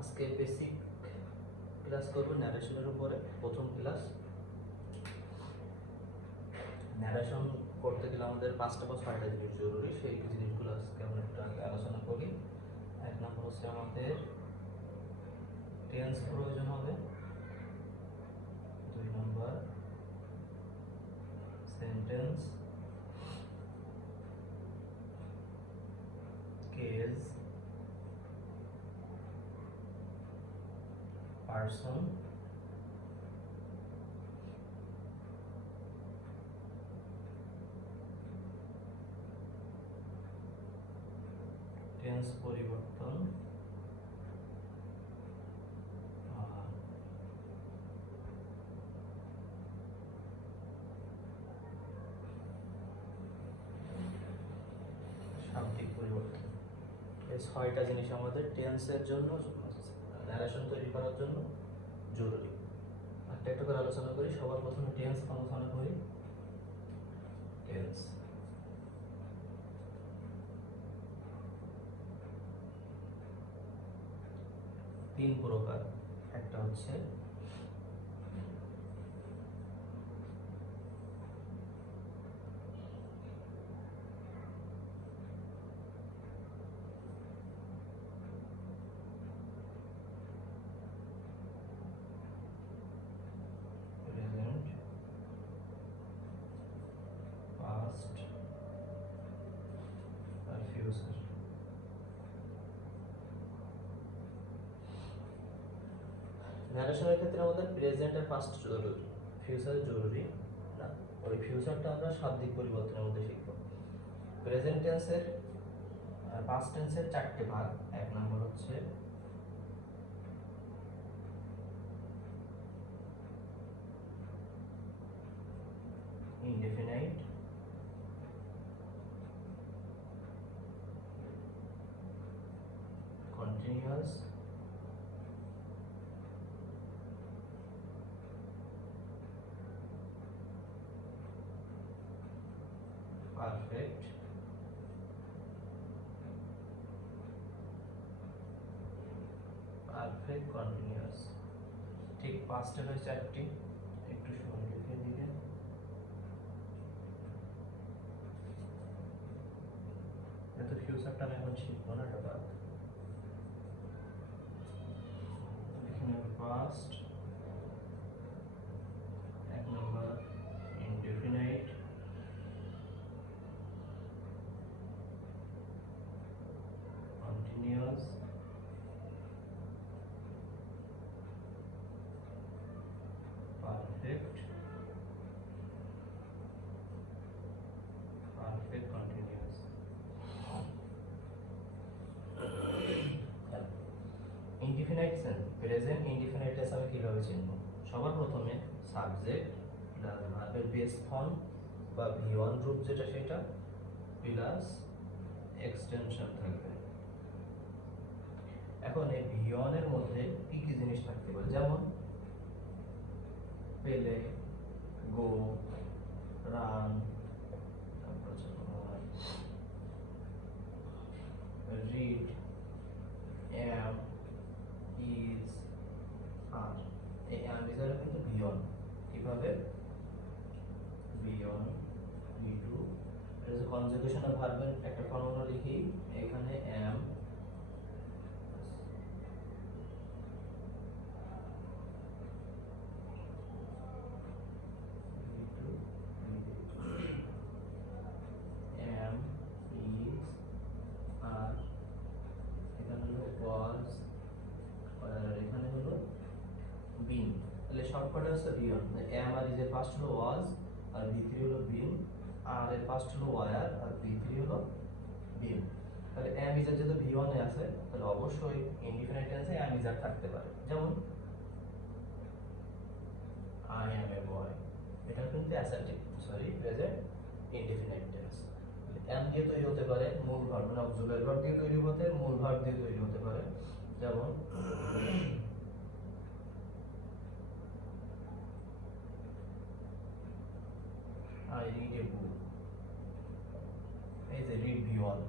আজকে basic class করব ন্যারেশনের উপরে। প্রথম ক্লাস। ন্যারেশন করতে গেলে আমাদের 5টা বা 6টা জিনিস জরুরি, সেই জিনিসগুলো আজকে আমরা একটু আগে আলোচনা করি। এক নম্বর হচ্ছে আমাদের টেন্স প্রয়োজন হবে, 2 নম্বর সেন্টেন্স, কেস, পারসন, টেন্স পরিবর্তন, শাব্দিক পরিবর্তন। এই 6টা জিনিস আমাদের টেন্সের জন্য, ন্যারেশন তৈরি করার জন্য জরুরি। একটা একটা করে আলোচনা করি। সবার প্রথমে টেন্স আলোচনা করি। টেন্স তিন প্রকার। একটা হচ্ছে প্রেজেন্ট, পাস্ট আর ফিউচার। ন্যারেশনের ক্ষেত্রে আমাদের প্রেজেন্ট আর পাস্ট জরুরি, ফিউচার জরুরি না। ওই ফিউচারটা আমরা শাব্দিক পরিবর্তনের মধ্যে শিখব। প্রেজেন্ট টেন্সের আর পাস্ট টেন্সের 4টে ভাগ। এক নম্বর হচ্ছে indefinite, continuous, perfect, perfect continuous. ঠিক পাঁচটা হয় 4টি, একটু সময় লিখে দিলে। এত ফিউচারটা আমি এখন শিখবো না, এটা বাদ। এখানে পাস্ট, এক নম্বর indefinite, continuous, perfect, perfect continuous. Indefinite tense, present indefinite tense আমি কিভাবে চিনব? সবার প্রথমে সাবজেক্ট প্লাস ভার্বের বেস ফর্ম বা ভি1 রূপ যেটা, সেটা প্লাস এক্সটেনশন থাকবে। এখন এই ভি1 এর মধ্যে কি কি জিনিস থাকতে পারে? যেমন পেলে, গো, রান, তারপর রিড, এম, ইজ, আর। এই এম ইজ এর কিন্তু ভি1। কিভাবে? ভি1, ভি2, এটা যে কনজুগেশন অফ ভার্বের একটা ফর্মুলা লিখি। এখানে এম এম ইজ আর, এখানে হলো ওয়াজ, আর এখানে হলো বিন। তাহলে সবকটা হচ্ছে ভি1। এম আর ইজ এর ফার্স্ট হলো ওয়াজ, আর ভি3 হলো বিন, আর এর ফার্স্ট হলো ওয়ার, আর ভি3 হলো বিন। তাহলে এম ইজ এর যেহেতু ভি1 এ আছে, তাহলে অবশ্যই ইনডিফিনাইট টেন্সে এম ইজ আর থাকতে পারে। যেমন আই অ্যাম এ বয়, এটা কিন্তু assertive, sorry present indefinite tense. Am দিয়ে তৈরি হতে পারে, মূল ভার্ব মানে অক্সিলারি ভার্ব দিয়ে তৈরি হতে, মূল ভার্ব দিয়ে তৈরি হতে পারে। যেমন I read a book, এই যে রিড ভি1।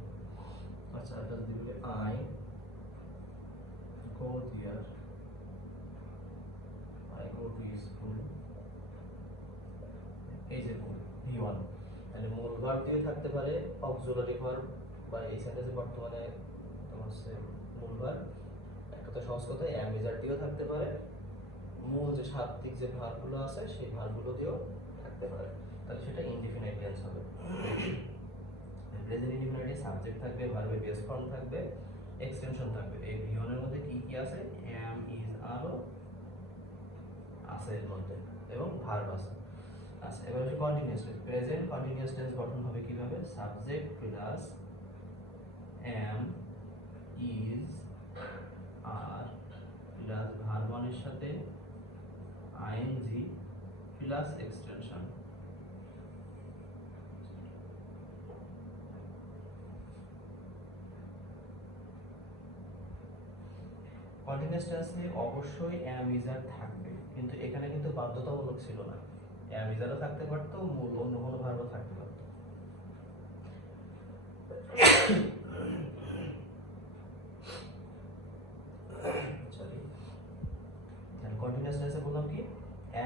আচ্ছা, এটা যদি বলি I go there, I go to school, এই যে মূল V1, তাহলে মূল ভার্ব দিয়ে থাকতে পারে, অক্সিলারি ভার্ব বা এই সেন্টেন্সে বর্তমানে তোমার হচ্ছে মূল ভার্ব, এক কথা সহজ কথায় am is are দিয়েও থাকতে পারে, মূল যে শাব্দিক যে ভার্বগুলো আছে সেই ভার্বগুলো দিয়েও থাকতে পারে, তাহলে সেটা ইনডিফিনাইট টেন্স হবে। প্রেজেন্ট ইনডিফিনাইটে সাবজেক্ট থাকবে, ভার্বের বেস ফর্ম থাকবে, এক্সটেনশন থাকবে। এই V1 এর মধ্যে কি কি আছে? am is are আছে এর মধ্যে এবং ভার্ব আছে। আচ্ছা, এবার হচ্ছে continuous tense. Present continuous tense গঠন হবে কিভাবে? Subject plus am is are plus verb ওয়ানের সাথে ing প্লাস এক্সটেনশন। কন্টিনিউয়াস টেন্সে অবশ্যই am is are থাকবে, কিন্তু এখানে কিন্তু বাধ্যতামূলক ছিল না। am is are থাকতে পারতো, মূল অন্য কোনো ভার্বও থাকতে পারতো। সরি, কন্টিনিউয়াস টেন্সে বললাম কি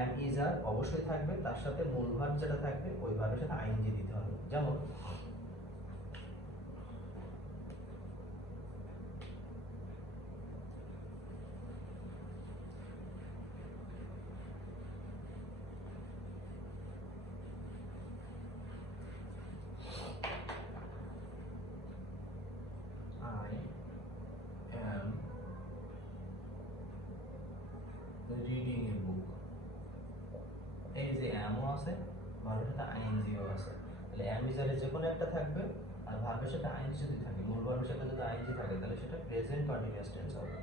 am is are অবশ্যই থাকবে, তার সাথে মূল ভার্ব যেটা থাকবে ওই ভার্বের সাথে ing দিতে হবে। যেমন রিডিং এ বুক, এই যে am ও আছে, ভার্বের সাথে ing ও আছে, তাহলে am is are এর যে কোনো একটা থাকবে, আর ভার্বের সাথে ing যদি থাকে, মূল ভার্বের সাথে যদি ing থাকে, তাহলে সেটা প্রেজেন্ট কন্টিনিউয়াস টেন্স হবে।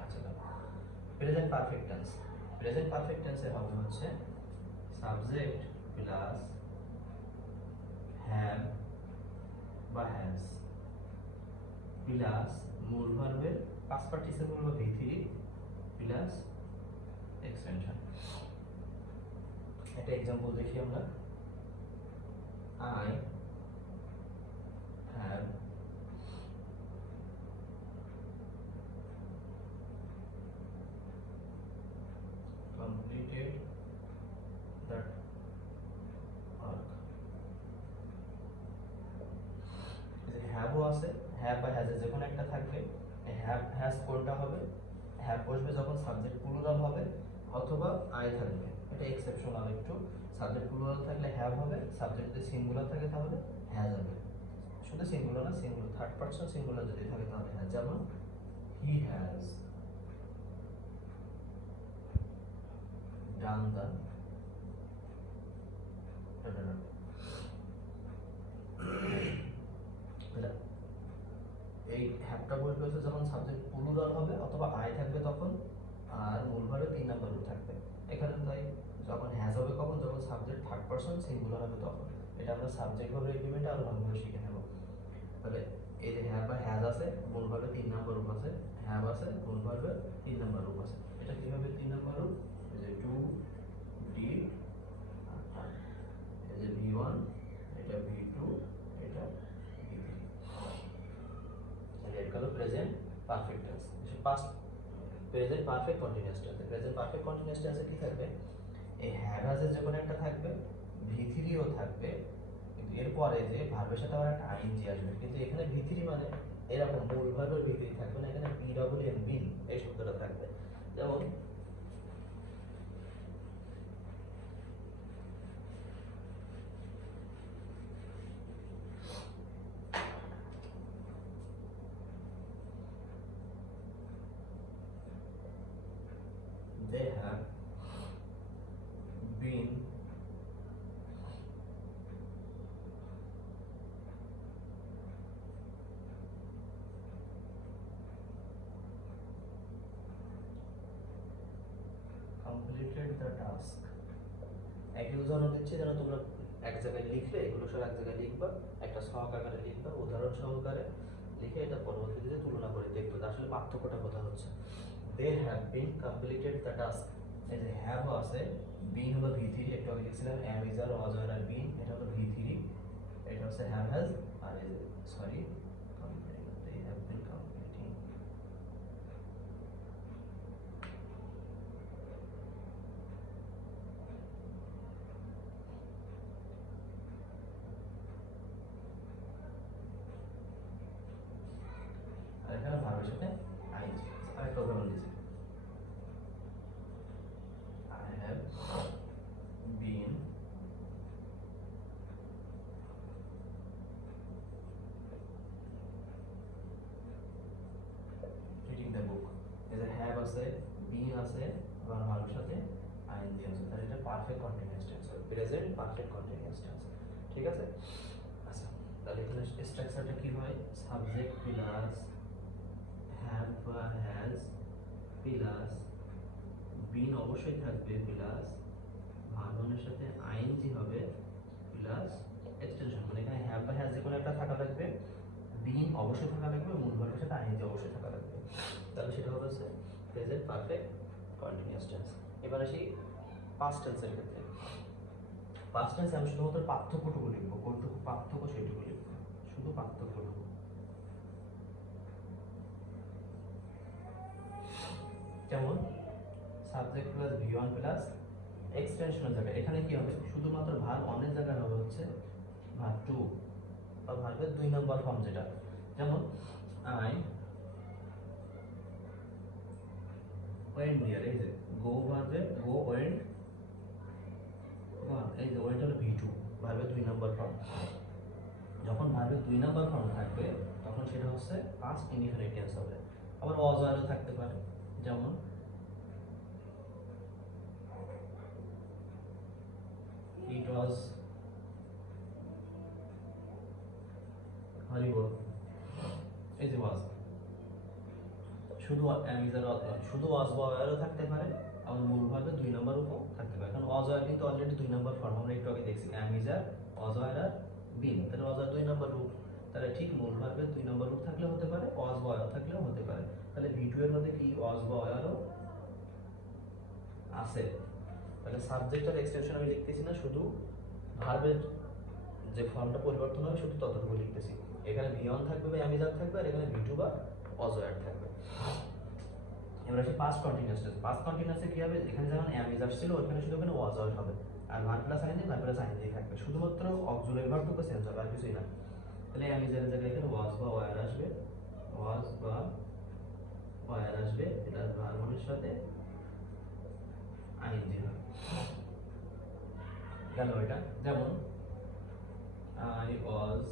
আচ্ছা, present perfect tense. Present perfect টেন্সে হবে হচ্ছে সাবজেক্ট প্লাস হ্যাভ বা হ্যাজ প্লাস মূল ভার্বের পাস্ট পার্টিসিপল বা V3 প্লাস এক্সটেনশন। একটা एग्जांपल দেখি আমরা। I have completed that work। এই যে have ও আছে, have বা has এর যে কোনো একটা থাকবে, have has কোনটা হবে? have বসবে যখন সাবজেক্ট প্লুরাল হবে অথবা I থাকবে, এটা এক্সেপশনাল একটু। সাবজেক্ট প্লুরাল থাকলে have হবে, সাবজেক্ট যদি সিঙ্গুলার থাকে তাহলে has হবে। শুধু সিঙ্গুলার না, সিঙ্গুলার থার্ড পারসন সিঙ্গুলার যদি থাকে তাহলে has। যেমন he has done the এই হ্যাভটা বসবে হচ্ছে যখন সাবজেক্ট প্লুরাল হবে অথবা I থাকবে তখন, আর মূল ভার্বে 3 নাম্বার রূপ থাকবে। এখানে তাই যখন হ্যাজ হবে কখন? যখন সাবজেক্ট থার্ড পারসন সিঙ্গুলার হবে তখন। এটা আমরা সাবজেক্ট ভার্ব এগ্রিমেন্টে আরো ভালোভাবে শিখে নেব। তাহলে এই যে হ্যাভ বা হ্যাজ আছে, মূল ভার্বে 3 নাম্বার রূপ আছে, হ্যাভ আছে, মূল ভার্বে 3 নাম্বার রূপ আছে। এটা কিভাবে 3 নাম্বার রূপ? এই যে টু ডিড, এই যে V1, এটা V2, এটা V3। তাহলে এটা হলো present perfect tense. Past present perfect continuous tense. Present perfect continuous টেন্সে কি থাকবে? এই হ্যাভ হ্যাজ এর যে কোনো একটা থাকবে, V3 ও থাকবে, কিন্তু এরপরে যে ভার্বের সাথে আবার একটা ing আসবে, কিন্তু এখানে V3 মানে এরকম মূল ভার্বের V3 থাকবে না, এখানে BWN বিন এই শব্দটা থাকবে। যেমন they have been completed the task। একই উদাহরণ দিচ্ছি যেন তোমরা এক জায়গায় লিখলে এগুলো সব এক জায়গায় লিখবা, একটা ছক আকারে লিখবা, উদাহরণ সহকারে লিখে এটা পরবর্তীতে তুলনা করে দেখবে আসলে পার্থক্যটা কোথায় হচ্ছে। they have been completed the task। এই যে have আছে, been হলো V3, একটু আগে লিখছিলাম am is are was are been, এটা হলো V3, এটা হচ্ছে have has, আর এই যে sorry they have been completing উদাহরণ দিছি I have been reading the book এই যে have আছে been আছে আবার ভার্বের সাথে ing আছে তাহলে এটা পারফেক্ট কন্টিনিউয়াস টেন্স হবে প্রেজেন্ট পারফেক্ট কন্টিনিউয়াস টেন্স ঠিক আছে আচ্ছা তাহলে এখানে স্ট্রাকচারটা কি হয় সাবজেক্ট প্লাস have বা has প্লাস বিন অবশ্যই থাকবে প্লাস ভার্বের সাথে আইএনজি হবে প্লাস এক্সটেনশন মানে এখানে হ্যাভ বা হ্যাজ যে কোনো একটা থাকা লাগবে বিন অবশ্যই থাকা লাগবে মূল ভার্বের সাথে আইএনজি অবশ্যই থাকা লাগবে তাহলে সেটা হবে হচ্ছে প্রেজেন্ট পারফেক্ট কন্টিনিউয়াস টেন্স এবার আসি পাস্ট টেন্সের ক্ষেত্রে পাস্ট টেন্সে আমি শুধুমাত্র পার্থক্যটুকু লিখবো কোনটুকু পার্থক্য সেটুকু লিখবো শুধু পার্থক্যটুকু যেমন সাবজেক্ট প্লাস ভি1 প্লাস এক্সটেনশনের জায়গায় এখানে কি হবে শুধুমাত্র ভার্ব অনের জায়গায় হবে হচ্ছে ভার্ব টু বা ভার্বের 2 নম্বর ফর্ম যেটা যেমন আই ওয়েন্ট নিয়ার এই যে গো ভার্বে গো ওয়েন্ট গন এই যে ওয়েন্ট হলো ভি2 ভার্বের 2 নম্বর ফর্ম যখন ভার্বের 2 নম্বর ফর্ম থাকবে তখন সেটা হচ্ছে পাস্ট ইনডিফিনিট টেন্স হবে আবার ওয়াজ আরও থাকতে পারে যেমন it was horrible এই যে was শুধু শুধু was বা were থাকতে পারে আবার মূল ভাবে 2 নম্বর রূপও থাকতে পারে কারণ was were কিন্তু অলরেডি 2 নম্বর ফর্ম আমরা একটু আগে দেখছি am is are was were R been তাহলে was were 2 নম্বর রূপ তাহলে ঠিক মূল ভাবে 2 নম্বর রূপ থাকলে হতে পারে was বা were থাকলেও হতে পারে তাহলে v2 এর মধ্যে কি was বা were আছে তাহলে সাবজেক্ট আর এক্সটেনশন আমি লিখতেছি না শুধু ভার্বের যে ফর্মটা পরিবর্তন হবে শুধু ততটুকু লিখতেছি এখানে ভি1 থাকবে বা অ্যামিজার থাকবে আর এখানে ভি2 বা অজয়ার থাকবে এবার আসি পাস্ট কন্টিনিউয়াস টেন্স পাস্ট কন্টিনিউয়াসে কি হবে এখানে যেমন অ্যামিজার ছিল ওখানে শুধু এখানে ওয়াজয়ার হবে আর verb plus ING verb plus ING থাকবে শুধুমাত্র অক্সিলারি ভার্বটুকু চেঞ্জ হবে আর কিছুই না তাহলে অ্যামিজারের জায়গায় এখানে ওয়াজ বা ওয়্যার আসবে ওয়াজ বা ওয়্যার আসবে এটা ভার্বের সাথে আইএনজি হবে গেল এটা যেমন I was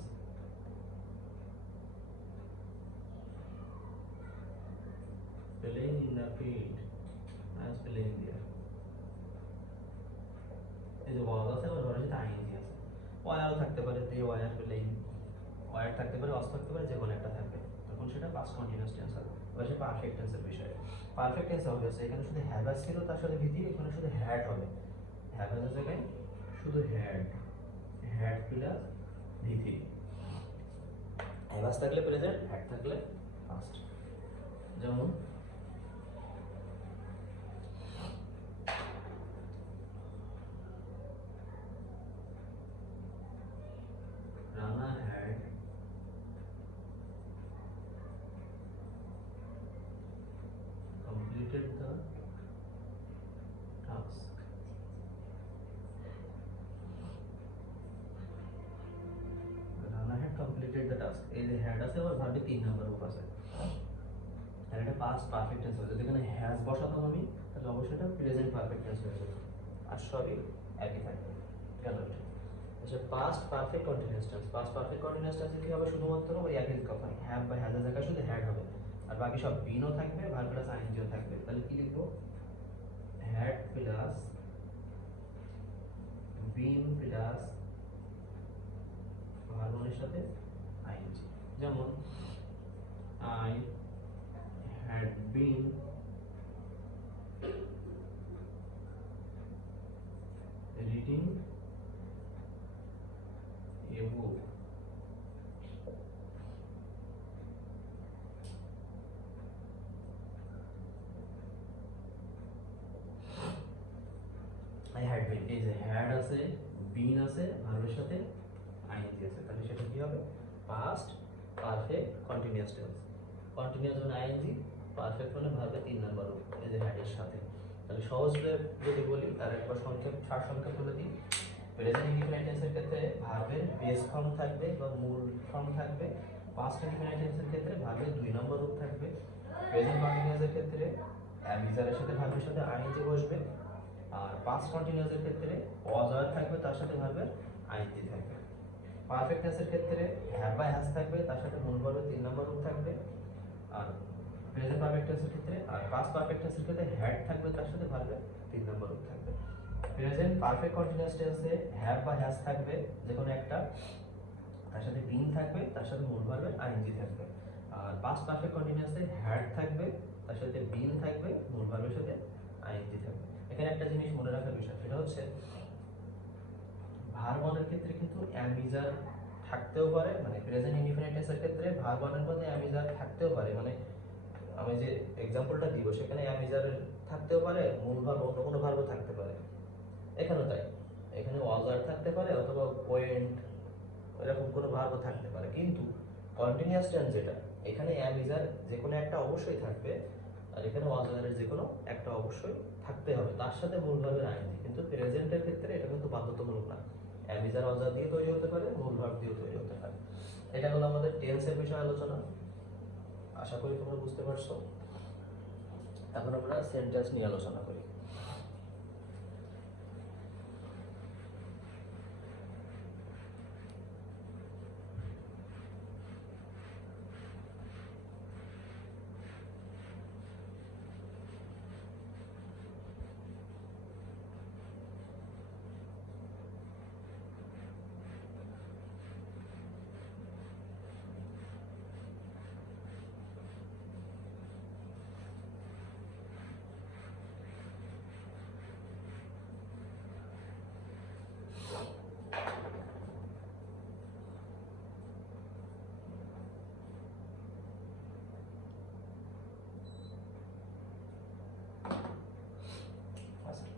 playing in the field I was playing there এই যে was আছে আর ওর সাথে আইএনজি আছে ওয়ার থাকতে পারে they were playing ওয়ার থাকতে পারে was থাকতে পারে যে কোনো একটা থাকবে তখন সেটা পাস্ট কন্টিনিউয়াস টেন্স হবে এবার সে পারফেক্ট টেন্সের বিষয় পারফেক্ট টেন্স হবে এখানে শুধু হ্যাভ ছিল তার সাথে ভিত্তি এখানে শুধু হ্যাড হবে হ্যাভ এর জায়গায় শুধু হ্যাড প্লাস ভিথি হ্যাভ থাকলে প্রেজেন্ট হ্যাড থাকলে পাস্ট যেমন Rana had completed the task Rana had completed the task এই যে হ্যাড আছে আবার ভার্বে 3 নাম্বার রূপ আছে আর এটা পাস্ট পারফেক্ট টেন্স হবে যদি এখানে হ্যাজ বসাতাম আমি তাহলে অবশ্যই এটা প্রেজেন্ট পারফেক্ট টেন্স হয়ে যাবে আর সবই একই থাকবে গেল আচ্ছা past perfect continuous tense past perfect continuous টেন্সে কি হবে শুধুমাত্র ওই একই কথা হ্যাভ বা হ্যাজ এর জায়গায় শুধু হ্যাড হবে আর বাকি সব বিনও থাকবে ভার্ব প্লাস আইএনজিও থাকবে তাহলে কি লিখবো হ্যাড প্লাস বিন প্লাস ভার্বের সাথে আইএনজি যেমন I had been reading a book I had been এই যে had আছে been আছে ভার্বের সাথে আইএনজি আছে তাহলে সেটা কি হবে past perfect continuous tense continuous মানে আইএনজি পারফেক্ট মানে ভার্বে 3 নাম্বার রূপ এই যে হ্যাড এর সাথে তাহলে সহজভাবে যদি বলি আর একবার সারসংক্ষেপ বলে দিই প্রেজেন্ট ইনডিফিনিট টেন্সের ক্ষেত্রে ভার্বের বেস ফর্ম থাকবে বা মূল ফর্ম থাকবে পাস্ট ইনডিফিনিট টেন্সের ক্ষেত্রে ভার্বের 2 নম্বর রূপ থাকবে প্রেজেন্ট কন্টিনিউয়াসের ক্ষেত্রে অ্যামিজারের সাথে ভার্বের সাথে আইএনজি বসবে। আর পাস্ট কন্টিনিউয়াসের ক্ষেত্রে ওয়াজ আর থাকবে, তার সাথে ভার্বের আইএনজি থাকবে। পারফেক্ট টেন্সের ক্ষেত্রে হ্যাভ বা হ্যাজ থাকবে, তার সাথে মূল ভার্বের 3 নম্বর রূপ থাকবে। আর প্রেজেন্ট পারফেক্ট টেন্সের ক্ষেত্রে আর পাস্ট পারফেক্ট টেন্সের ক্ষেত্রে হ্যাড থাকবে, তার সাথে ভার্বের 3 নম্বর রূপ থাকবে। প্রেজেন্ট পারফেক্ট কন্টিনিউয়াস টেন্সে হ্যাভ বা হ্যাজ থাকবে যে কোনো একটা, তার সাথে বিন থাকবে, তার সাথে মূল ভার্বের আইএনজি থাকবে। আর পাস্ট পারফেক্ট কন্টিনিউয়াসে হ্যাড থাকবে, তার সাথে বিন থাকবে, মূল ভার্বের সাথে আইএনজি থাকবে। এখানে একটা জিনিস মনে রাখার বিষয়, সেটা হচ্ছে ভার্ব ওয়ানের ক্ষেত্রে কিন্তু অ্যামিজার থাকতেও পারে, মানে প্রেজেন্ট ইনডিফিনিট টেন্সের ক্ষেত্রে ভার্ব ওয়ানের মধ্যে অ্যামিজার থাকতেও পারে, মানে আমি যে এক্সাম্পলটা দিব সেখানে অ্যামিজার থাকতেও পারে, মূল ভার্ব অন্য কোনো ভার্বও থাকতে পারে। এখানেও তাই, এখানে ওয়াজার থাকতে পারে অথবা পয়েন্ট এরকম কোনো ভার্বও থাকতে পারে, কিন্তু কন্টিনিউয়াস টেন্স যেটা, এখানে অ্যামিজার যে কোনো একটা অবশ্যই থাকবে, আর এখানে ওয়াজারের যে কোনো একটা অবশ্যই থাকতে হবে, তার সাথে মূল ভার্বের আইএনজি। কিন্তু প্রেজেন্টের ক্ষেত্রে এটা কিন্তু বাধ্যতামূলক না, অ্যামিজার ওয়াজার দিয়ে তৈরি হতে পারে, মূল ভার্ব দিয়ে তৈরি হতে পারে। এটা হলো আমাদের টেন্সের বিষয়ে আলোচনা, আশা করি তোমরা বুঝতে পারছো। এখন আমরা সেন্টেন্স নিয়ে আলোচনা করি।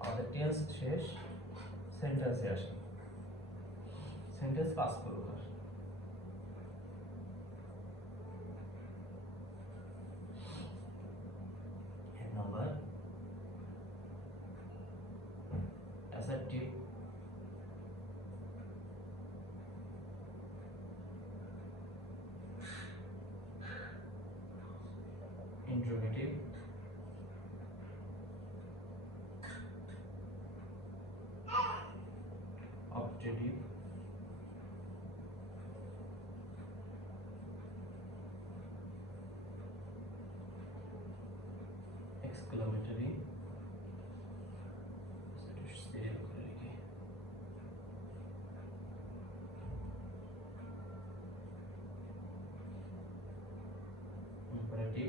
আমাদের টেন্স শেষ, সেন্টেন্সে আসি। সেন্টেন্স পাস করব। এক নম্বর assertive, interrogative, objective, exclamatory, serial করে লিখি, ইম্পারেটিভ,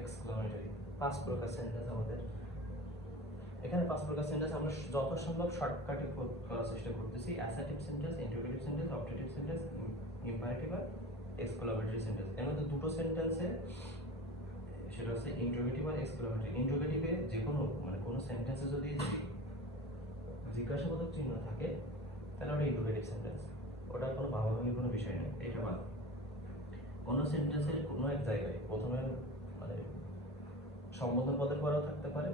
এক্সক্লামেটরি। 5 প্রকার সেন্টেন্স আমাদের এখানে। 5 প্রকার সেন্টেন্স আমরা যত সম্ভব শর্টকাটে করার চেষ্টা করতেছি। Assertive sentence, interrogative sentence, objective sentence, imperative আর এক্সক্লামেটরি সেন্টেন্স। এর মধ্যে দুটো সেন্টেন্সে, সেটা হচ্ছে ইন্টারোগেটিভ আর এক্সক্লামেটরি। ইন্টারোগেটিভে যে কোনো মানে কোনো সেন্টেন্সে যদি জিজ্ঞাসাবোধক চিহ্ন থাকে তাহলে ওটা ইন্টারোগেটিভ সেন্টেন্স, ওটা কোনো ভাবাভাবির কোনো বিষয় নেই, এটা বাদ। কোনো সেন্টেন্সের কোনো এক জায়গায় প্রথমে মানে সম্বোধন পদের পরেও থাকতে পারে,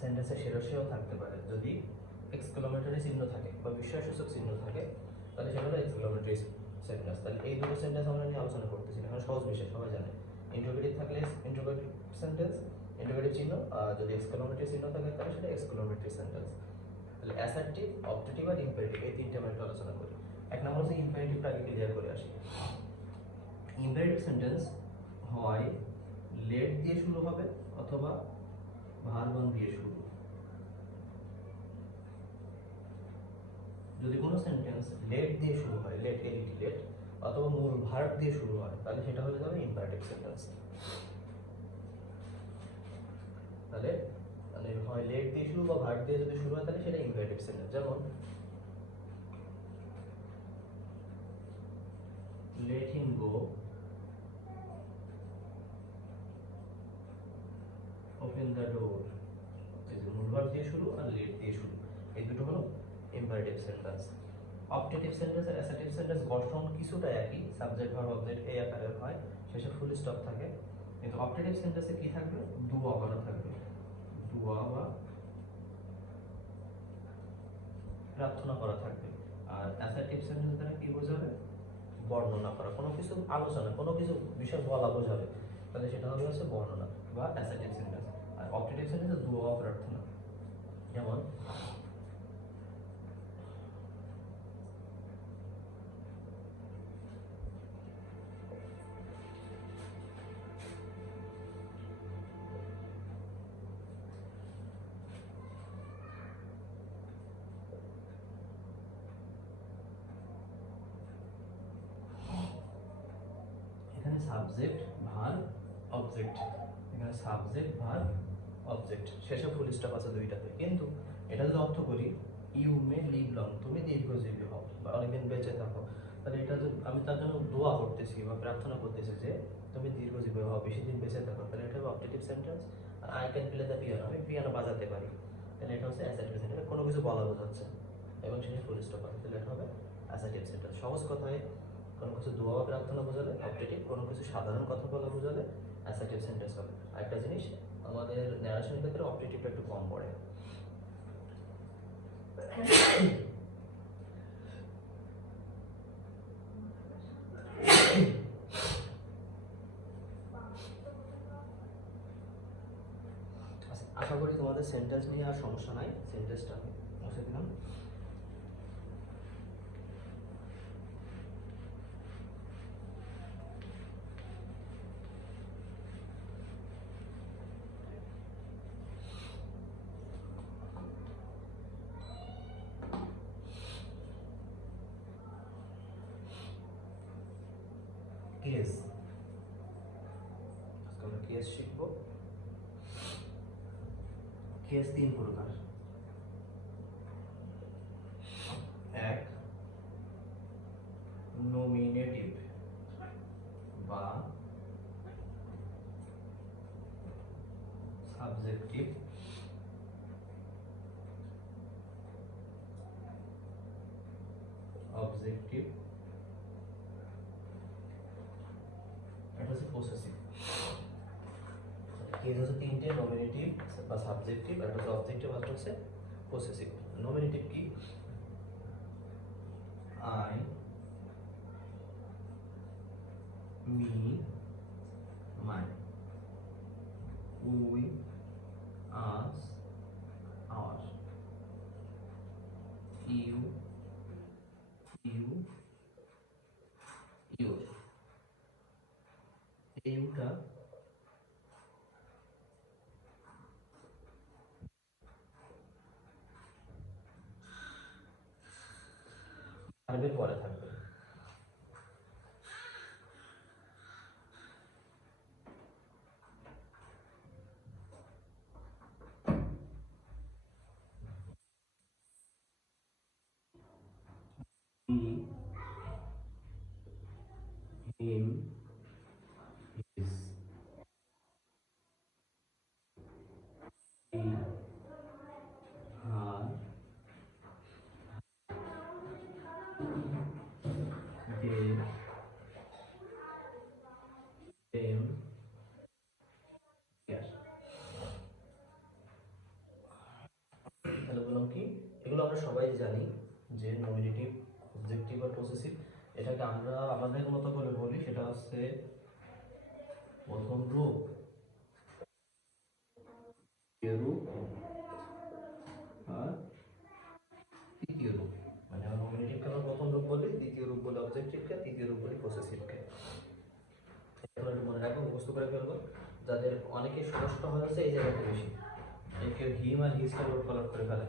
সেন্টেন্সের শেষেও থাকতে পারে। যদি এক্সক্লামেটরি চিহ্ন থাকে বা বিস্ময়সূচক চিহ্ন থাকে তাহলে সেটা হলো এক্সক্লামেটরি সেন্টেন্স। তাহলে এই দুটো সেন্টেন্স আমরা নিয়ে আলোচনা করতেছি, এখন সহজ বিষয়, সবাই জানে। ইন্টারোগেটিভ থাকলে ইন্টারোগেটিভ সেন্টেন্স, ইন্টারোগেটিভ চিহ্ন, আর যদি এক্সক্লামেটরি চিহ্ন থাকে তাহলে সেটা এক্সক্লামেটরি সেন্টেন্স। তাহলে অ্যাসার্টিভ, অবজেক্টিভ আর ইম্পারেটিভ, এই তিনটে আমরা একটু আলোচনা করি। এক নম্বর হচ্ছে ইম্পারেটিভটা আগে ক্লিয়ার করে আসি। ইম্পারেটিভ সেন্টেন্স হয় লেট দিয়ে শুরু হবে অথবা ভার্ব ওয়ান দিয়ে শুরু। যদি কোনো সেন্টেন্স লেট দিয়ে শুরু হয়, লেট এলটি লেট, অথবা মূল ভার্ব দিয়ে শুরু হয়, তাহলে সেটা হয়ে যাবে ইম্পারেটিভ সেন্টেন্স। তাহলে মানে হয় লেট দিয়ে শুরু বা ভার্ব দিয়ে যদি শুরু হয় তাহলে সেটা ইম্পারেটিভ সেন্টেন্স। যেমন let him go, open the door, এই যে মূল ভার্ব দিয়ে শুরু আর লেট দিয়ে শুরু, এই দুটো হলো ইম্পারেটিভ সেন্টেন্স। অবজেক্টিভ সেন্টেন্স আর অ্যাসার্টিভ সেন্টেন্স গঠন কিছুটা একই, সাবজেক্ট ভার্ব অবজেক্ট এই আকারের হয়, শেষে ফুল স্টপ থাকে। কিন্তু অবজেক্টিভ সেন্টেন্সে কি থাকবে? ডুয়া করা থাকবে, ডুয়া বা প্রার্থনা করা থাকবে। আর অ্যাসার্টিভ সেন্টেন্স দ্বারা কি বোঝাবে? বর্ণনা করা, কোনো কিছু আলোচনা, কোনো কিছু বিষয় বলা বোঝাবে, তাহলে সেটা হবে হচ্ছে বর্ণনা বা অ্যাসার্টিভ সেন্টেন্স। আর অবজেক্টিভ সেন্টেন্স দুয়া প্রার্থনা। যেমন এখানে সাবজেক্ট ভার্ব অবজেক্ট, এখানে সাবজেক্ট ভার্ব অবজেক্ট, শেষে ফুল স্টপ আছে দুইটাতে। কিন্তু এটা যদি অর্থ করি ইউ মে লিভ লং, তুমি দীর্ঘজীবী হও বা অনেকদিন বেঁচে থাকো, তাহলে এটা যদি আমি তার জন্য দোয়া করতেছি বা প্রার্থনা করতেছি যে তুমি দীর্ঘজীবী হও, বেশি দিন বেঁচে থাকো, তাহলে এটা হবে অবজেক্টিভ সেন্টেন্স। আর I can play the piano, আমি পিয়ানো বাজাতে পারি, তাহলে এটা হচ্ছে অ্যাসার্টিভ সেন্টেন্স, কোনো কিছু বলা বোঝাচ্ছে এবং শেষে ফুল স্টপ আছে, তাহলে এটা হবে অ্যাসার্টিভ সেন্টেন্স। সহজ কথায় কোনো কিছু দোয়া বা প্রার্থনা বোঝালে অবজেক্টিভ, কোনো কিছু সাধারণ কথা বলা বোঝালে অ্যাসার্টিভ সেন্টেন্স হবে। আরেকটা জিনিস, আমাদের ন্যারেশনের ক্ষেত্রে অবজেক্টিভটা একটু কম পড়ে। আশা করি তোমাদের সেন্টেন্স নিয়ে আর সমস্যা নাই, সেন্টেন্সটা আমি মুছে দিলাম। কেস, আজকে আমরা কেস শিখবো। কেস তিন প্রকার। এক, নমিনেটিভ বা সাবজেক্টিভ, অবজেক্টিভ, এটা হচ্ছে পসেসিভ। কেস হচ্ছে তিনটে, নমিনেটিভ বা সাবজেক্টিভ, একটা হচ্ছে অবজেক্টিভ, আর হচ্ছে পসেসিভ। নমিনেটিভ কি? I, me, my, we, us, our, you, you, your. ইউটা ভার্বের পরে থাকবে। He, him, his, he, her, they, them, their. তাহলে বললাম কি, এগুলো আমরা সবাই জানি যে নমিনেটিভ, অবজেক্টিভ আর পসেসিভ। এটাকে আমরা আমাদের মতো করে বলি, সেটা হচ্ছে প্রথম রূপ, দ্বিতীয় রূপ আর তৃতীয় রূপ। মানে আমরা নমিনেটিভকে আমরা প্রথম রূপ বলি, দ্বিতীয় রূপ বলি অবজেক্টিভকে, তৃতীয় রূপ বলি পসেসিভকে। এখন একটু মনে রাখবো, মুখস্থ করে ফেলবো। যাদের অনেকে সমস্যা হয়েছে এই জায়গাতে বেশি, কেউ হিম আর হিজটা লোড কলার করে ফেলে,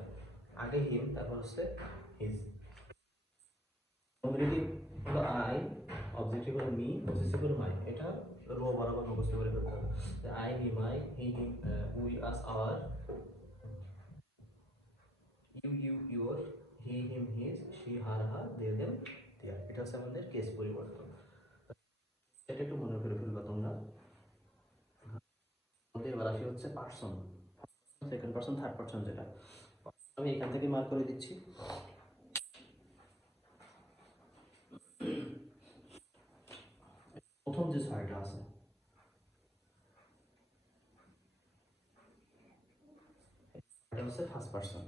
আগে হিম তারপর হচ্ছে হিজ। নমিনেটিভ হলো আই, অবজেক্টিভ হলো মি, পসেসিভ হলো মাই। এটা রো বরাবর মুখস্থ করে ফেলতে হবে। I, me, my, he, him, we, us, our, you, you, your, he, him, his, she, her, her, they, them, their. এটা হচ্ছে আমাদের কেস পরিবর্তন। এটা একটু মনে করে ফেলবা তোমরা। এবার আসি হচ্ছে person, second person, third person. যেটা আমি এখান থেকে মার্ক করে দিচ্ছি। প্রথম যে ছয়টা আছে, এটা হচ্ছে ফার্স্ট পার্সন।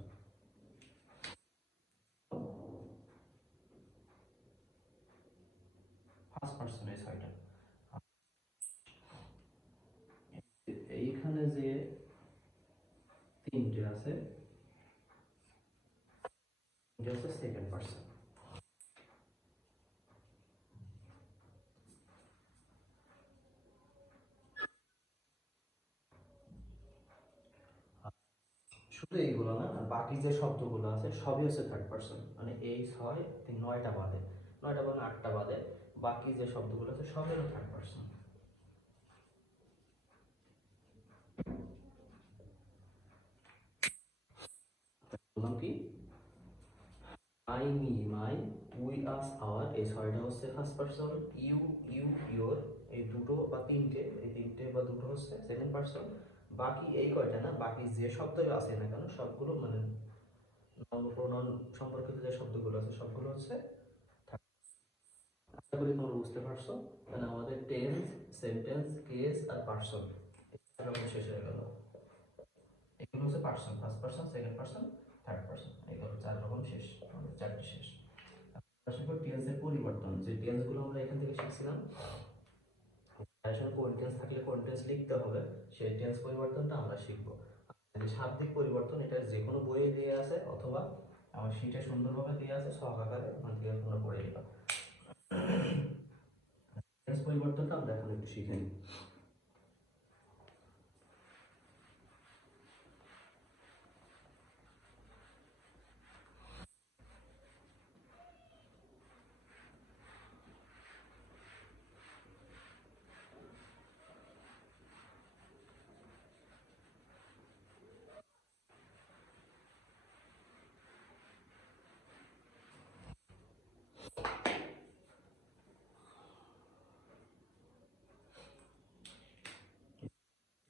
পার্সন এই ছয়টা। এইখানে যে তিনটে আছে এটা হচ্ছে সেকেন্ড পার্সন। শুধু এইগুলো না, বাকি যে শব্দগুলো আছে সবই হচ্ছে থার্ড পার্সন। মানে এই 6 9টা বাদে, 9টা বাদে 8টা বাদে বাকি যে শব্দগুলো আছে সবই হলো থার্ড পার্সন। বললাম কি I, me, my, we, us, our এই 6টা হচ্ছে ফার্স্ট পার্সন। ইউ, ইউর এই দুটো বা তিনটে, এই তিনটে বা দুটো হচ্ছে সেকেন্ড পার্সন। বাকি এই কয়টা না, বাকি যে শব্দই আছে না কেন সবগুলো মানে নাউন প্রোনাউন সম্পর্কিত যে শব্দগুলো আছে সবগুলো হচ্ছে থার্ড। আশা করি তোমরা বুঝতে পারছো। তাহলে আমাদের টেন্স, সেন্টেন্স, কেস আর পার্সন শেষ হয়ে গেল। এগুলো হচ্ছে person, first person, second person, third person, এগুলো 4 রকম শেষ, আমাদের 4টি শেষ। আশা করি টেন্সের পরিবর্তন যে টেন্সগুলো আমরা এখান থেকে শিখছিলাম, আসলে কোন টেন্স থাকলে কোন টেন্স লিখতে হবে সেই টেন্স পরিবর্তনটা আমরা শিখবো। শাব্দিক পরিবর্তন এটা যে কোনো বইয়ে দিয়ে আছে অথবা আমার শীটে সুন্দরভাবে দিয়ে আছে ছক আকারে, ওখান থেকে তোমরা পড়ে নিবা। টেন্স পরিবর্তনটা আমরা এখন একটু শিখে নিই।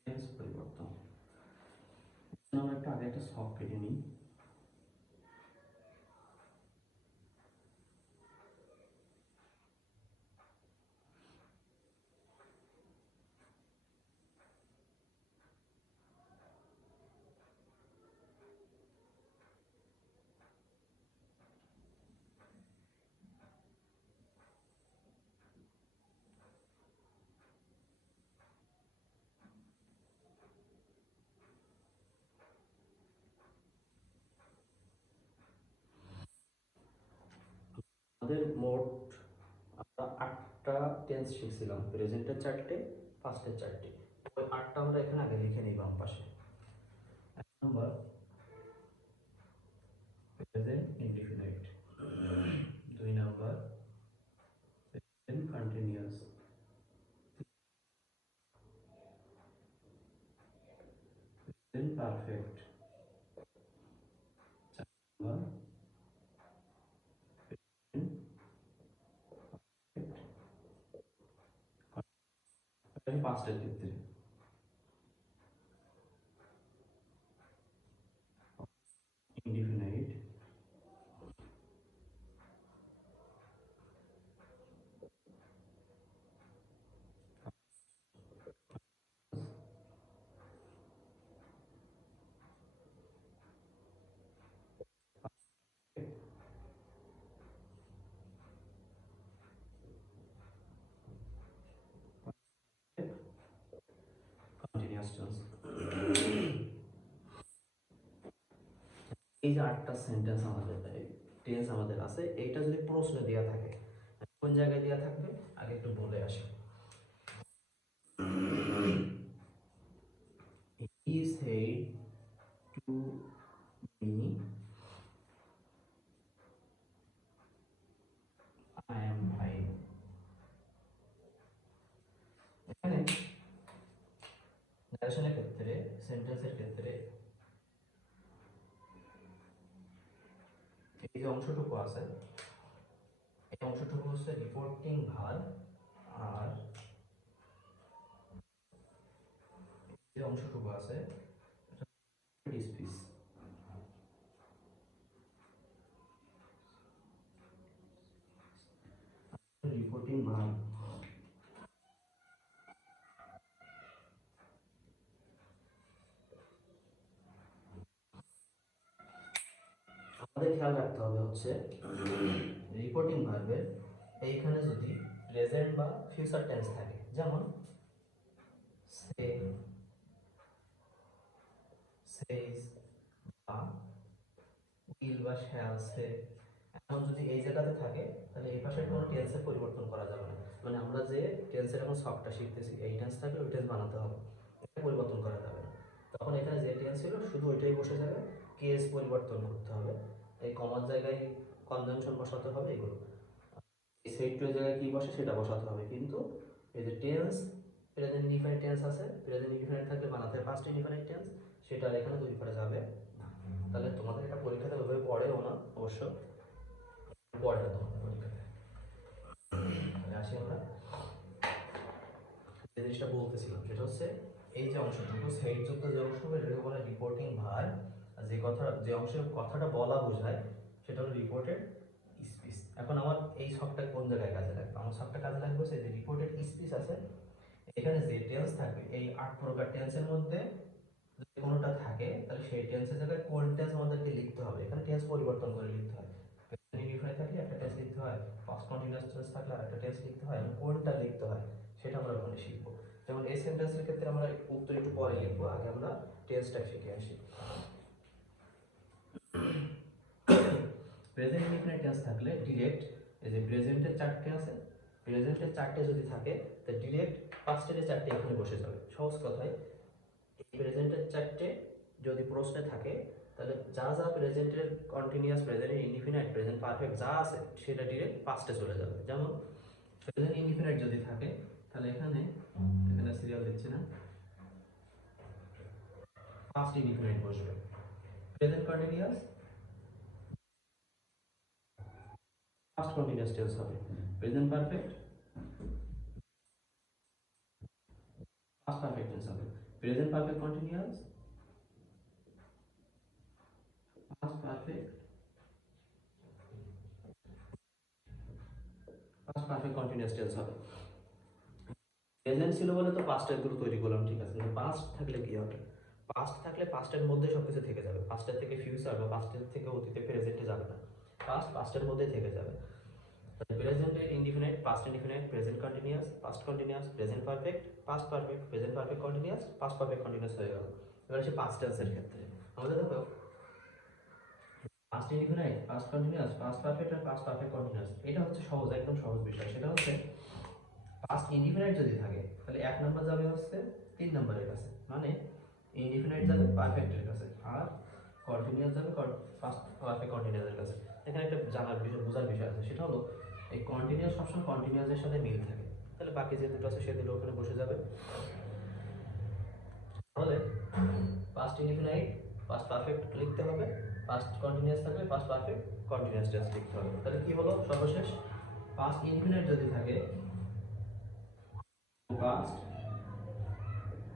টেন্স পরিবর্তন আমরা একটু আগে একটা ছক কেটে নিই। আমাদের মোট আমরা 8টা টেন্স শিখছিলাম, প্রেজেন্টের 4টে, পাস্টের 4টে। ওই 8টা আমরা এখানে আগে লিখে নিই বাম পাশে। 1 number present indefinite, 2 number present continuous, 3 perfect, 4 number present পাস্টের ক্ষেত্রে ইনডিফিনাইট, কন্টিনিউয়াস টেন্স। এই যে 8টা সেন্টেন্স আমাদের টেন্স আমাদের আছে, এইটা যদি প্রশ্ন দেওয়া থাকে কোন জায়গায় দেওয়া থাকবে আগে একটু বলে আসি। He said to me, I am fine. এখানে নারেশনের ক্ষেত্রে, সেন্টেন্সের ক্ষেত্রে এই যে অংশটুকু আছে এই অংশটুকু হচ্ছে রিপোর্টিং ভার্ব, আর যে অংশটুকু আছে স্পিচ। রিপোর্টিং ভার্ব আমাদের খেয়াল রাখতে হবে হচ্ছে রিপোর্টিং ভার্বের এইখানে যদি প্রেজেন্ট বা ফিউচার টেন্স থাকে, যেমন সে, সেজ বা উইল বা শ্যাল সে। এখন যদি এই জায়গাতে থাকে তাহলে এই পাশে কোনো টেন্সের পরিবর্তন করা যাবে না, মানে আমরা যে টেন্সের এখন সবটা শিখতেছি এই টেন্স থাকলে ওই টেন্স বানাতে হবে, এটা পরিবর্তন করা যাবে না। তখন এখানে যে টেন্স ছিল শুধু ওইটাই বসে যাবে, কেস পরিবর্তন করতে হবে, এই কমার জায়গায় কনজাংশন বসাতে হবে, এগুলো এই সেটটার জায়গায় কি বসে সেটা বসাতে হবে। কিন্তু এই যে টেন্স, প্রেজেন্ট ইনডিফিনিট টেন্স আছে, প্রেজেন্ট ইনডিফিনিট থাকলে বানাতে হবে পাস্ট ইনডিফিনিট টেন্স, সেটা আর এখানে তৈরি করা যাবে না। তাহলে তোমাদের এটা পরীক্ষাতে ওইভাবে পড়েও না অবশ্য, পড়ে না তোমাদের পরীক্ষাতে। তাহলে আসি আমরা যে জিনিসটা বলতেছিলাম সেটা হচ্ছে এই যে অংশটুকু সেইযুক্ত যে অংশ এটাকে বলে রিপোর্টিং ভার্ব, আর যে অংশের কথাটা বলা বোঝায় সেটা হলো রিপোর্টেড স্পিচ। এখন আমার এই শখটা কোন জায়গায় কাজে লাগবে? আমার শখটা কাজে লাগবে যে রিপোর্টেড স্পিচ আছে, এখানে যে টেন্স থাকবে এই 8 প্রকার টেন্সের মধ্যে যদি কোনোটা থাকে তাহলে সেই টেন্সের জায়গায় কোন টেন্স আমাদেরকে লিখতে হবে, এখানে টেন্স পরিবর্তন করে লিখতে হয়। প্রেজেন্ট ইনডিফিনিট থাকলে একটা টেন্স লিখতে হয়, পাস্ট কন্টিনিউয়াস টেন্স থাকলে আরেকটা টেন্স লিখতে হয়, এবং কোনটা লিখতে হয় সেটা আমরা ওখানে শিখবো। যেমন এই সেন্টেন্সের ক্ষেত্রে আমরা উত্তর একটু পরে লিখবো, আগে আমরা টেন্সটা শিখে আসি। প্রেজেন্ট ইনডিফিনিট টেন্স থাকলে ডিরেক্ট এই যে প্রেজেন্টের চারটে আছে, প্রেজেন্টের চারটে যদি থাকে তো ডিরেক্ট পাস্টের চারটে এখানে বসে যাবে। সহজ কথায় প্রেজেন্টের চারটে যদি প্রশ্নে থাকে তাহলে যা যা প্রেজেন্টের কন্টিনিউয়াস, প্রেজেন্টের ইনডিফিনিট, প্রেজেন্ট পারফেক্ট যা আছে সেটা ডিরেক্ট পাস্টে চলে যাবে। যেমন প্রেজেন্ট ইনডিফিনিট যদি থাকে তাহলে এখানে সিরিয়াল দিচ্ছি না, পাস্ট ইনডিফিনিট বসবে। Present continuous past continuous tense হবে। Present perfect past perfect tense হবে। Present perfect continuous past perfect continuous tense হবে। প্রেজেন্ট ছিল বলে তো পাস্টের গুলো তৈরি করলাম, ঠিক আছে, কিন্তু পাস্ট থাকলে কি হবে? পাস্ট থাকলে পাস্টের মধ্যে সবকিছু থেকে যাবে, পাস্টের থেকে ফিউচার বা পাস্টের থেকে অতীতে প্রেজেন্টে যাবে না, পাস্টের মধ্যেই থেকে যাবে। Present indefinite, past indefinite, present continuous, past continuous, present perfect, past perfect, present perfect continuous, past perfect continuous হয়ে গেল। এবার আসে পাস্ট টেন্সের ক্ষেত্রে আমাদের দেখো past indefinite, past continuous, past perfect আর পাস্ট পারফেক্ট কন্টিনিউয়াস, এটা হচ্ছে সহজ, একদম সহজ বিষয়। সেটা হচ্ছে পাস্ট ইনডিফিনিট যদি থাকে তাহলে এক নাম্বার যাবে হচ্ছে 3 নম্বরের কাছে, মানে ইনডিফিনিট যাবে পারফেক্টের কাছে, আর কন্টিনিউয়াস যাবে পাস্ট পারফেক্ট কন্টিনিউয়াসের কাছে। এখানে একটা জানার বিষয়, বোঝার বিষয় আছে, সেটা হলো এই কন্টিনিউয়াস সবসময় কন্টিনিউয়াসের সাথে মিল থাকে, তাহলে বাকি যে দুটো আছে সে দুটো ওখানে বসে যাবে। তাহলে পাস্ট ইনডিফিনিট পাস্ট পারফেক্ট লিখতে হবে, পাস্ট কন্টিনিউয়াস থাকলে পাস্ট পারফেক্ট কন্টিনিউয়াস টেন্স লিখতে হবে। তাহলে কি হলো সর্বশেষ? পাস্ট ইনডিফিনিট যদি থাকে পাস্ট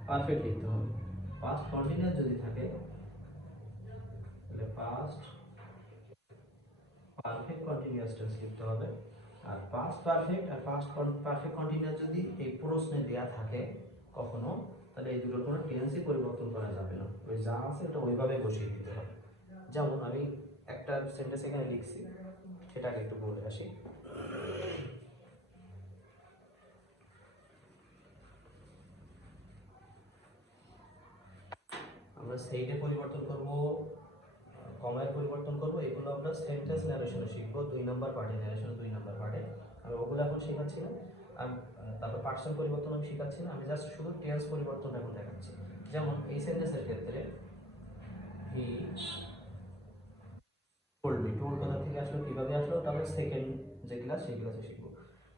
পারফেক্ট লিখতে হবে, পাস্ট কন্টিনিউয়াস যদি থাকে তাহলে পাস্ট পারফেক্ট কন্টিনিউয়াস টেন্স লিখতে হবে। আর পাস্ট পারফেক্ট আর পাস্ট পারফেক্ট কন্টিনিউয়াস যদি এই প্রশ্নে দেয়া থাকে কখনো, তাহলে এই দুটোর কোনো টেন্সই পরিবর্তন করা যাবে না, ওই যা আছে এটা ওইভাবে বসিয়ে দিতে হবে। যেমন আমি একটা সেন্টেন্স এখানে লিখছি, সেটাকে একটু বলে আসি। আমরা সেইটে পরিবর্তন করব, কমায় পরিবর্তন করব, এগুলো আমরা সেন্টেন্স ন্যারেশনে শিখবো 2 নম্বর পার্টে, ন্যারেশন 2 নম্বর পার্টে। আমি ওগুলো এখন শেখাচ্ছি না, আমি তারপর পার্সন পরিবর্তন আমি শেখাচ্ছি না, আমি জাস্ট শুধু টেন্স পরিবর্তন এখন দেখাচ্ছি। যেমন এই সেন্টেন্সের ক্ষেত্রে হি টোল্ড মি, টোল্ড কথা থেকে আসলো, কিভাবে আসলো, তাহলে সেকেন্ড যে ক্লাস সেই ক্লাসে শিখবো।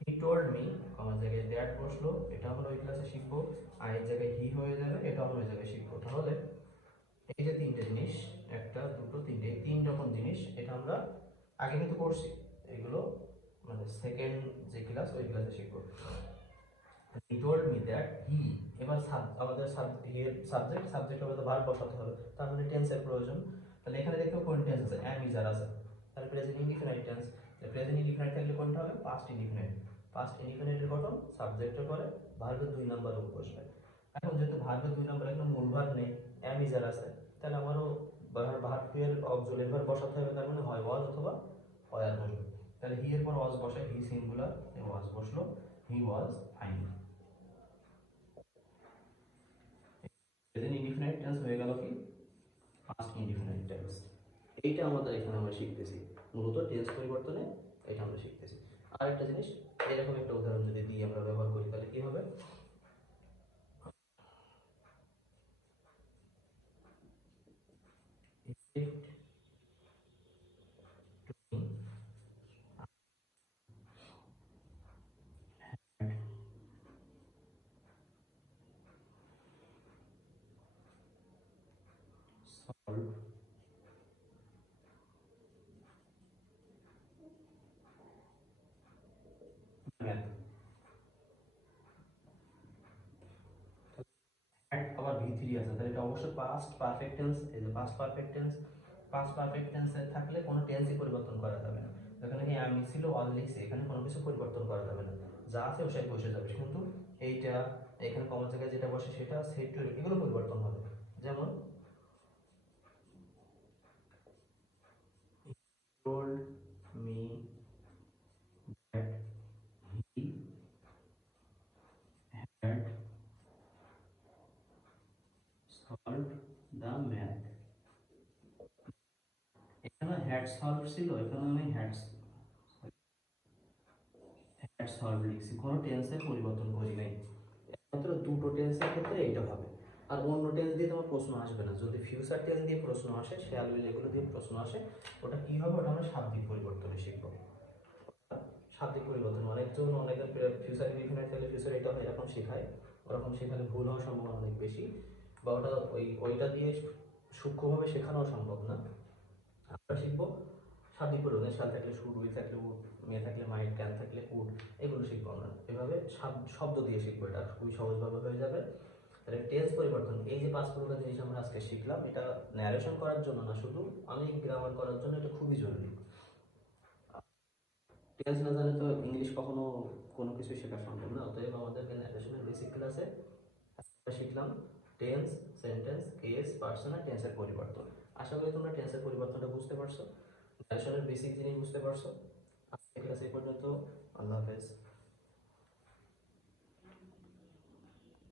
হি টোল্ড মি, আমার জায়গায় দ্যাট বসলো, এটা আমরা ওই ক্লাসে শিখবো। আর এই জায়গায় হি হয়ে যাবে, এটা আমরা ওই জায়গায় শিখবো। তাহলে এই যে তিনটে জিনিস, একটা দুটো তিনটে, এই 3 রকম জিনিস, এটা আমরা আগে কিন্তু করছি, এগুলো মানে সেকেন্ড যে ক্লাস ওই ক্লাসে শিখবো। He told me that he, এবার আমাদের হি এর সাবজেক্ট হবে তো ভার্ব বসাতে হবে, তার মানে টেন্সের প্রয়োজন। তাহলে এখানে দেখো কোন টেন্স আছে, এম ইজ আর আছে, তাহলে present indefinite tense. Present indefinite থাকলে কোনটা হবে? Past indefinite. পাস্ট ইনডিফিনিটের গঠন সাবজেক্টের পরে ভার্বের 2 নম্বরে বসবে। এখন যেহেতু ভার্বের 2 নম্বরে কোনো মূল ভার্ব নেই, এম ইজ আর আছে, তাহলে আমারও ভার্বের অক্সিলারি ভার্ব বসাতে হবে, তার মানে হয় ওয়াজ অথবা হয় আর বসবে। তাহলে হি এর পর ওয়াজ বসে, হি সিঙ্গুলার ওয়াজ বসলো। He was fine. Present indefinite tense হয়ে গেল কি পাস্ট ইনডিফিনাইট টেন্স। এইটা আমাদের এখানে আমরা শিখতেছি, মূলত টেন্স পরিবর্তনে এটা আমরা শিখতেছি। আর একটা জিনিস, এরকম একটা উদাহরণ যদি দিয়ে আমরা ব্যবহার করি তাহলে কি হবে? আবার V3 আছে, তাহলে এটা অবশ্যই পাস্ট পারফেক্ট টেন্স। এই যে পাস্ট পারফেক্ট টেন্সে থাকলে কোনো টেন্সই পরিবর্তন করা যাবে না। এখানে কি আমি ছিল অল লিখছি, এখানে কোনো কিছু পরিবর্তন করা যাবে না, যা আছে ওটাই বসে যাবে। কিন্তু এইটা এখানে কমন জায়গায় যেটা বসে সেটা সেট এগুলো পরিবর্তন হবে। যেমন told me that he had solved the math। এখানে হ্যাড সলভ ছিল, এখানে আমি হ্যাড সলভ লিখছি, কোনো টেন্সের পরিবর্তন করি নাই। মাত্র দুটো টেন্সের ক্ষেত্রে এইটা হবে। আর অন্য টেন্স দিয়ে তোমার প্রশ্ন আসবে না। যদি ফিউচার টেন্স দিয়ে প্রশ্ন আসে, শ্যাল উইল এগুলো দিয়ে প্রশ্ন আসে, ওটা কি হবে? ওটা আমরা শাব্দিক পরিবর্তনে শিখবো। শাব্দিক পরিবর্তন অনেকজন অনেকের ফিউচার ইনডিফিনাইট থাকলে ফিউচার এটা এরকম শেখায়, ওরকম শেখালে ভুল হওয়ার সম্ভাবনা অনেক বেশি, বা ওটা ওইটা দিয়ে সূক্ষ্মভাবে শেখানো সম্ভব না। আমরা শিখবো শাব্দিক পরিবর্তন, শাল থাকলে শুড, উইল থাকলে উড, মেয়ে থাকলে মাইট, ক্যান থাকলে কুড, এগুলো শিখবো আমরা। এভাবে শব্দ দিয়ে শিখবো, এটা খুবই সহজভাবে হয়ে যাবে। তাহলে টেন্স পরিবর্তন, এই যে 5 জিনিস আমরা আজকে শিখলাম, এটা ন্যারেশন করার জন্য না, শুধু আমি গ্রামার করার জন্য এটা খুবই জরুরি। টেন্স না জানলে তো ইংলিশ কখনো কোনো কিছু শেখা সম্ভব না। অতএব আমাদেরকে ন্যারেশনের বেসিক ক্লাসে শিখলাম টেন্স, সেন্টেন্স, কেস, পার্সন আর টেন্সের পরিবর্তন। আশা করি তোমরা টেন্সের পরিবর্তনটা বুঝতে পারছো, ন্যারেশনের বেসিক জিনিস বুঝতে পারছো। আজকের ক্লাস এই পর্যন্ত।